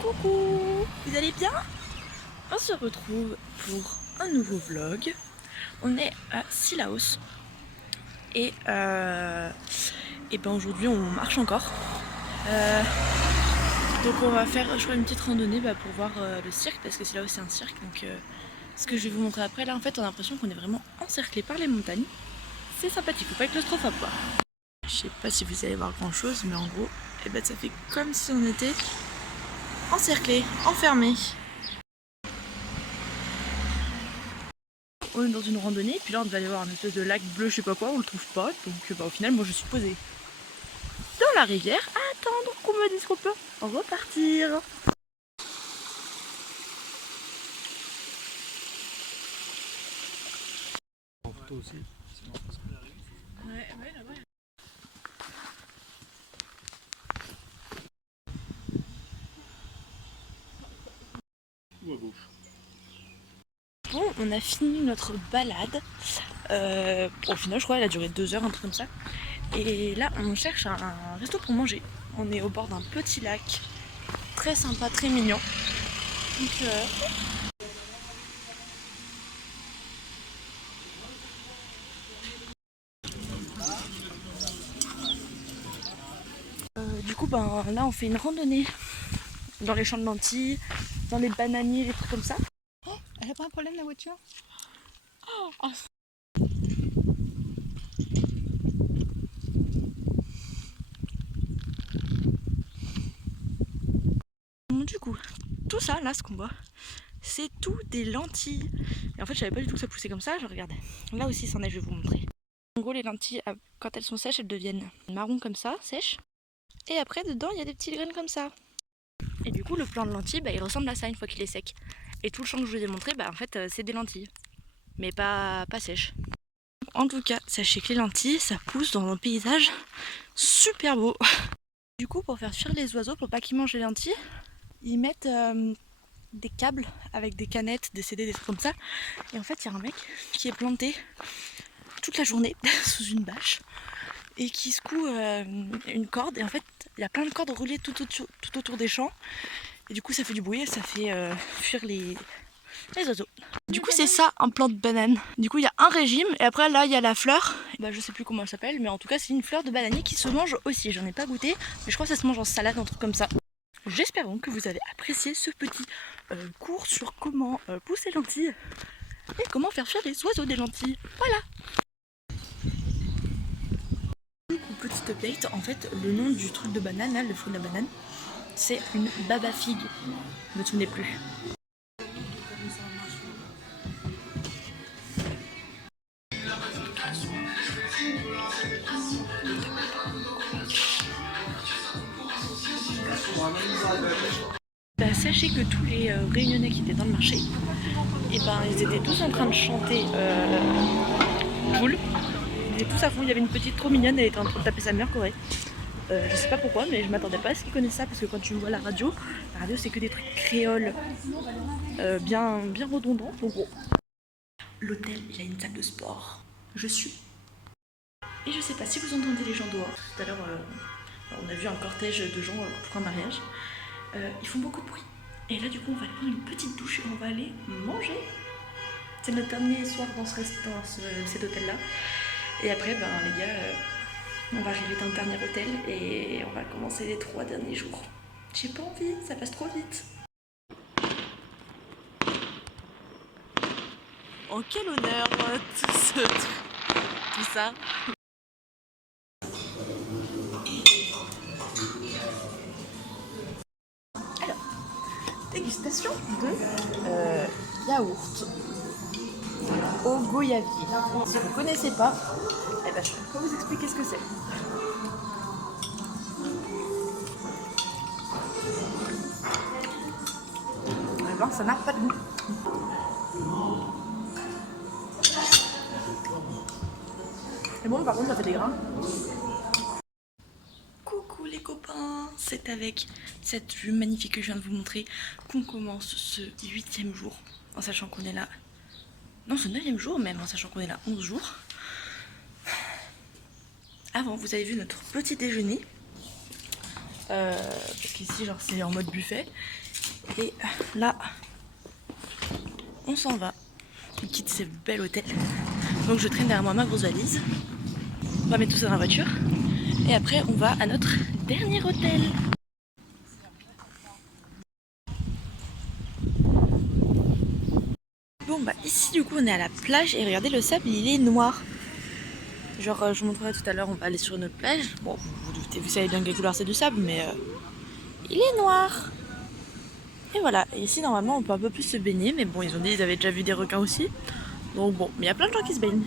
Coucou, vous allez bien? On se retrouve pour un nouveau vlog. On est à Cilaos et ben aujourd'hui on marche encore. Donc on va faire je crois une petite randonnée pour voir le cirque, parce que Cilaos c'est un cirque. Donc ce que je vais vous montrer après, là en fait on a l'impression qu'on est vraiment encerclé par les montagnes. C'est sympathique, faut pas être claustrophobe quoi. Je sais pas si vous allez voir grand chose, mais en gros ça fait comme si on était encerclé, enfermé. On est dans une randonnée, puis là on devait aller voir un espèce de lac bleu, je sais pas quoi, on le trouve pas, donc au final moi je suis posée dans la rivière à attendre qu'on me dise qu'on peut repartir. En photo aussi. Ouais, là-bas. Ou à gauche. Bon, on a fini notre balade. Au final, je crois qu'elle a duré 2 heures, un truc comme ça. Et là, on cherche un resto pour manger. On est au bord d'un petit lac, très sympa, très mignon. Donc, du coup, là, on fait une randonnée dans les champs de lentilles, dans les bananiers, les trucs comme ça. Oh, elle a pas un problème la voiture? Oh. Du coup, tout ça, là, ce qu'on voit, c'est tout des lentilles. Et en fait, je savais pas du tout que ça poussait comme ça. Je regardais. Là aussi, c'en est, je vais vous montrer. En gros, les lentilles, quand elles sont sèches, elles deviennent marron comme ça, sèches. Et après, dedans, il y a des petites graines comme ça. Et du coup, le plant de lentilles, il ressemble à ça une fois qu'il est sec. Et tout le champ que je vous ai montré, en fait, c'est des lentilles. Mais pas sèches. En tout cas, sachez que les lentilles, ça pousse dans un paysage super beau. Du coup, pour faire fuir les oiseaux, pour pas qu'ils mangent les lentilles, ils mettent des câbles avec des canettes, des CD, des trucs comme ça. Et en fait, il y a un mec qui est planté toute la journée sous une bâche et qui secoue une corde. Et en fait, il y a plein de cordes roulées tout autour des champs. Et du coup, ça fait du bruit et ça fait fuir les oiseaux. Du coup, c'est ça, un plant de banane. Du coup, il y a un régime et après, là, il y a la fleur. Je sais plus comment elle s'appelle, mais en tout cas, c'est une fleur de bananier qui se mange aussi. J'en ai pas goûté, mais je crois que ça se mange en salade, un truc comme ça. J'espère donc que vous avez apprécié ce petit cours sur comment pousser les lentilles et comment faire fuir les oiseaux des lentilles. Voilà. Petite update, en fait, le nom du truc de banane, là, le fruit de la banane, c'est une baba figue. Je me souvenais plus. Sachez que tous les Réunionnais qui étaient dans le marché, ils étaient tous en train de chanter Poule. Ils étaient tous à fond, il y avait une petite trop mignonne, elle était en train de taper sa mère Corée. Je sais pas pourquoi, mais je m'attendais pas à ce qu'ils connaissent ça, parce que quand tu vois la radio c'est que des trucs créoles bien redondants. Donc bon. L'hôtel, il a une salle de sport. Je suis. Et je sais pas si vous entendez les gens dehors. Tout à l'heure, on a vu un cortège de gens pour un mariage. Ils font beaucoup de bruit. Et là, du coup, on va aller prendre une petite douche et on va aller manger. C'est notre dernier soir dans cet hôtel-là. Et après, les gars, on va arriver dans le dernier hôtel et on va commencer les 3 derniers jours. J'ai pas envie, ça passe trop vite. En quel honneur tout ça. Alors, dégustation de yaourt au goyavier. Si vous ne connaissez pas, je peux vous expliquer ce que c'est. Ça n'a pas de goût. Et bon, par contre, ça fait des grains. Coucou les copains, c'est avec cette vue magnifique que je viens de vous montrer qu'on commence ce 8e jour, en sachant qu'on est là. Non, ce 9e jour même, en sachant qu'on est là 11 jours. Avant, vous avez vu notre petit déjeuner. parce qu'ici genre c'est en mode buffet. Et là on s'en va, on quitte ce bel hôtel. Donc je traîne derrière moi ma grosse valise, on va mettre tout ça dans la voiture et après on va à notre dernier hôtel. Bon bah ici du coup on est à la plage et regardez le sable il est noir. Genre je vous montrerai tout à l'heure, on va aller sur une autre plage. Bon vous savez bien quelle couleur c'est du sable mais il est noir. Et voilà, et ici normalement on peut un peu plus se baigner mais bon ils ont dit qu'ils avaient déjà vu des requins aussi. Donc bon, mais il y a plein de gens qui se baignent.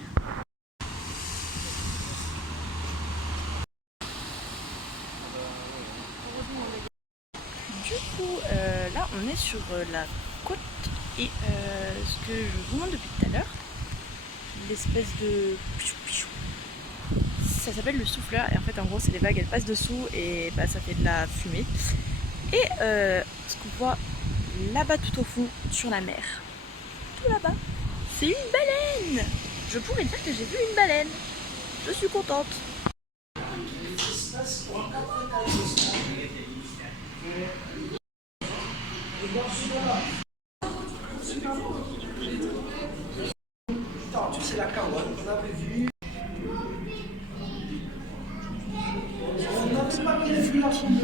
Du coup là on est sur la côte et ce que je vous montre depuis tout à l'heure, l'espèce de... Ça s'appelle le souffleur et en fait en gros c'est les vagues elles passent dessous et bah, ça fait de la fumée. Et ce qu'on voit là-bas tout au fond sur la mer, tout là-bas, c'est une baleine. Je pourrais dire que j'ai vu une baleine. Je suis contente. C'est la carouane qu'on avait vue. On n'a même pas vu la chambre.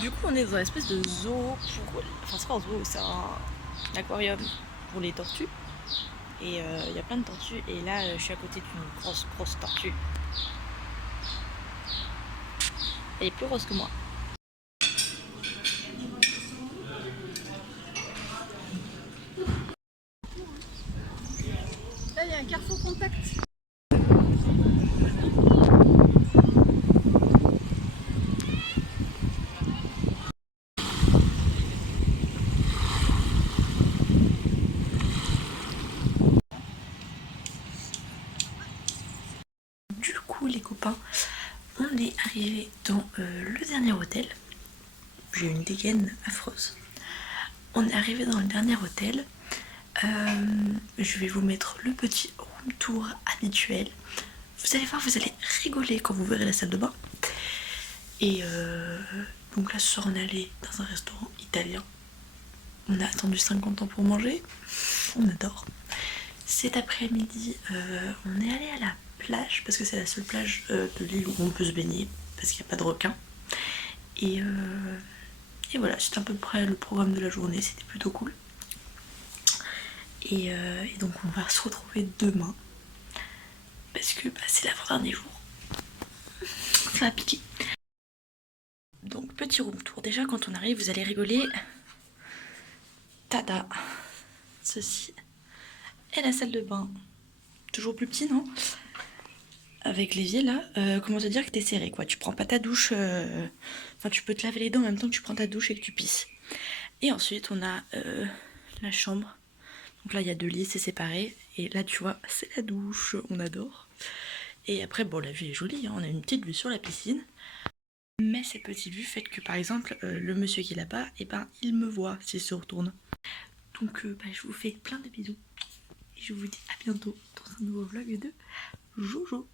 Du coup on est dans une espèce de zoo pour... Enfin c'est pas un zoo, c'est un aquarium pour les tortues. Et il y a plein de tortues et là je suis à côté d'une grosse tortue. Elle est plus rose que moi. Là, il y a un carrefour contact. Du coup les copains, on est arrivé dans le dernier hôtel. J'ai une dégaine affreuse. On est arrivé dans le dernier hôtel. Je vais vous mettre le petit room tour habituel. Vous allez voir, vous allez rigoler quand vous verrez la salle de bain. Et donc là ce soir on est allé dans un restaurant italien. On a attendu 50 ans pour manger. On adore. Cet après-midi on est allé à la plage parce que c'est la seule plage de l'île où on peut se baigner parce qu'il n'y a pas de requins. Et voilà, c'était à peu près le programme de la journée, c'était plutôt cool. Et donc on va se retrouver demain parce que bah, c'est l'avant-dernier jour. Ça va piquer. Donc petit room tour, déjà quand on arrive vous allez rigoler. Tada, ceci est la salle de bain. Toujours plus petit non? Avec l'évier là, comment te dire que t'es serré quoi, tu prends pas ta douche, enfin tu peux te laver les dents en même temps que tu prends ta douche et que tu pisses. Et ensuite on a la chambre, donc là il y a 2 lits, c'est séparé, et là tu vois c'est la douche, on adore. Et après bon la vue est jolie, hein, on a une petite vue sur la piscine, mais cette petite vue fait que par exemple le monsieur qui est là-bas, et ben il me voit s'il se retourne. Donc bah, je vous fais plein de bisous, et je vous dis à bientôt dans un nouveau vlog de Jojo.